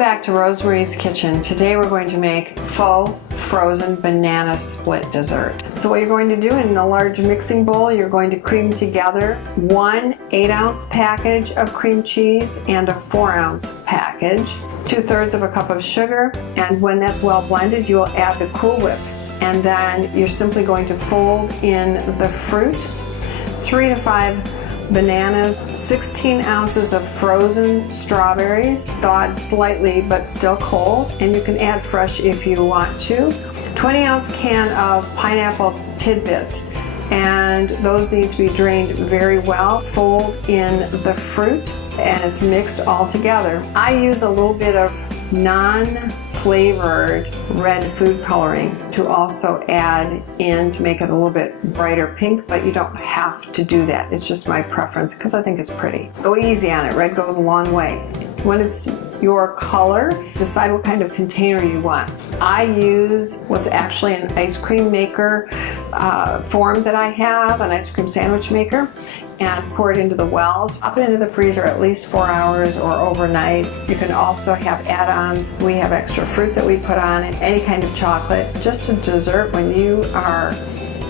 back to Rosemarie's Kitchen. Today we're going to make faux frozen banana split dessert. So what you're going to do, in a large mixing bowl, you're going to cream together one 8-ounce package of cream cheese and a 4-ounce package, 2/3 of a cup of sugar, and when that's well blended, you will add the Cool Whip. And then you're simply going to fold in the fruit, 3 to 5 bananas, 16 ounces of frozen strawberries, thawed slightly but still cold, and you can add fresh if you want to, 20-ounce can of pineapple tidbits, and those need to be drained very well. Fold in the fruit and it's mixed all together. I use a little bit of non-flavored red food coloring to also add in to make it a little bit brighter pink, but you don't have to do that. It's just my preference because I think it's pretty. Go easy on it. Red goes a long way. When it's your color, decide what kind of container you want. I use what's actually an ice cream maker form that I have, an ice cream sandwich maker, and pour it into the wells. Pop it into the freezer at least 4 hours or overnight. You can also have add-ons. We have extra fruit that we put on it, any kind of chocolate. Just a dessert when you are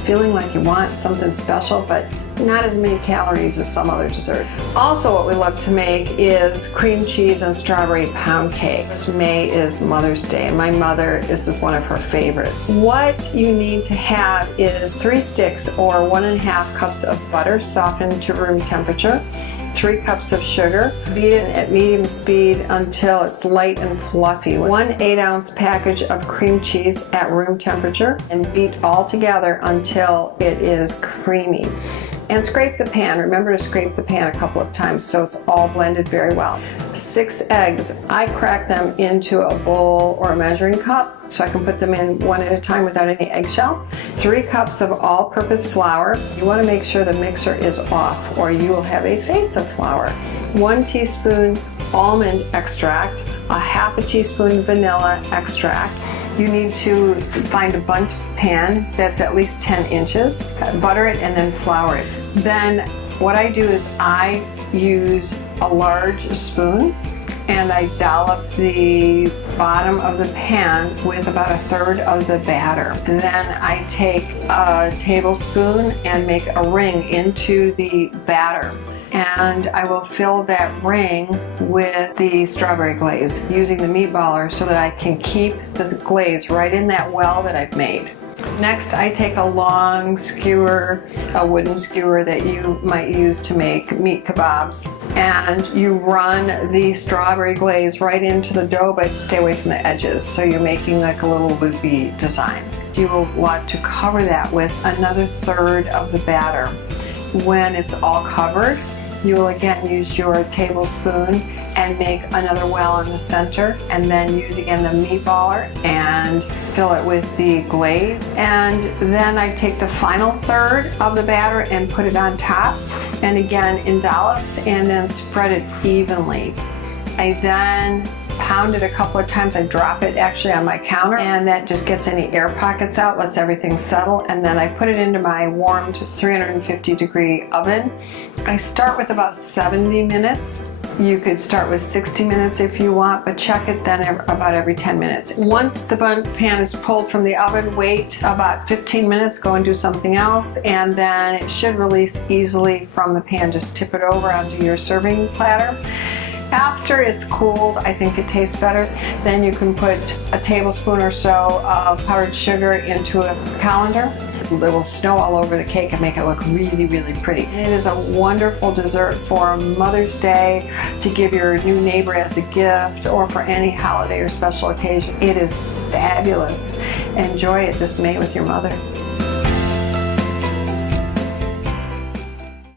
feeling like you want something special, but not as many calories as some other desserts. Also, what we love to make is cream cheese and strawberry pound cake. May is Mother's Day, and my mother, this is one of her favorites. What you need to have is 3 sticks or 1.5 cups of butter softened to room temperature, 3 cups of sugar. Beat it at medium speed until it's light and fluffy. 1 8-ounce package of cream cheese at room temperature, and beat all together until it is creamy. And scrape the pan. Remember to scrape the pan a couple of times so it's all blended very well. 6 eggs. I crack them into a bowl or a measuring cup so I can put them in one at a time without any eggshell. 3 cups of all-purpose flour. You want to make sure the mixer is off or you will have a face of flour. 1 teaspoon almond extract, a 1/2 teaspoon vanilla extract. You need to find a bundt pan that's at least 10 inches, butter it and then flour it. Then what I do is I use a large spoon and I dollop the bottom of the pan with about 1/3 of the batter. Then I take a tablespoon and make a ring into the batter. And I will fill that ring with the strawberry glaze using the meatballer so that I can keep the glaze right in that well that I've made. Next, I take a long skewer, a wooden skewer that you might use to make meat kebabs, and you run the strawberry glaze right into the dough, but stay away from the edges, so you're making like a little loopy designs. You will want to cover that with another 1/3 of the batter. When it's all covered, you will again use your tablespoon and make another well in the center, and then use again the meatballer and fill it with the glaze. And then I take the final 1/3 of the batter and put it on top, and again in dollops, and then spread it evenly. I then pound it a couple of times. I drop it actually on my counter, and that just gets any air pockets out, lets everything settle, and then I put it into my warmed 350-degree oven. I start with about 70 minutes. You could start with 60 minutes if you want, but check it then about every 10 minutes. Once the pan is pulled from the oven, wait about 15 minutes, go and do something else, and then it should release easily from the pan. Just tip it over onto your serving platter. After it's cooled, I think it tastes better. Then you can put a tablespoon or so of powdered sugar into a colander. It will snow all over the cake and make it look really, really pretty. It is a wonderful dessert for Mother's Day, to give your new neighbor as a gift, or for any holiday or special occasion. It is fabulous. Enjoy it this May with your mother.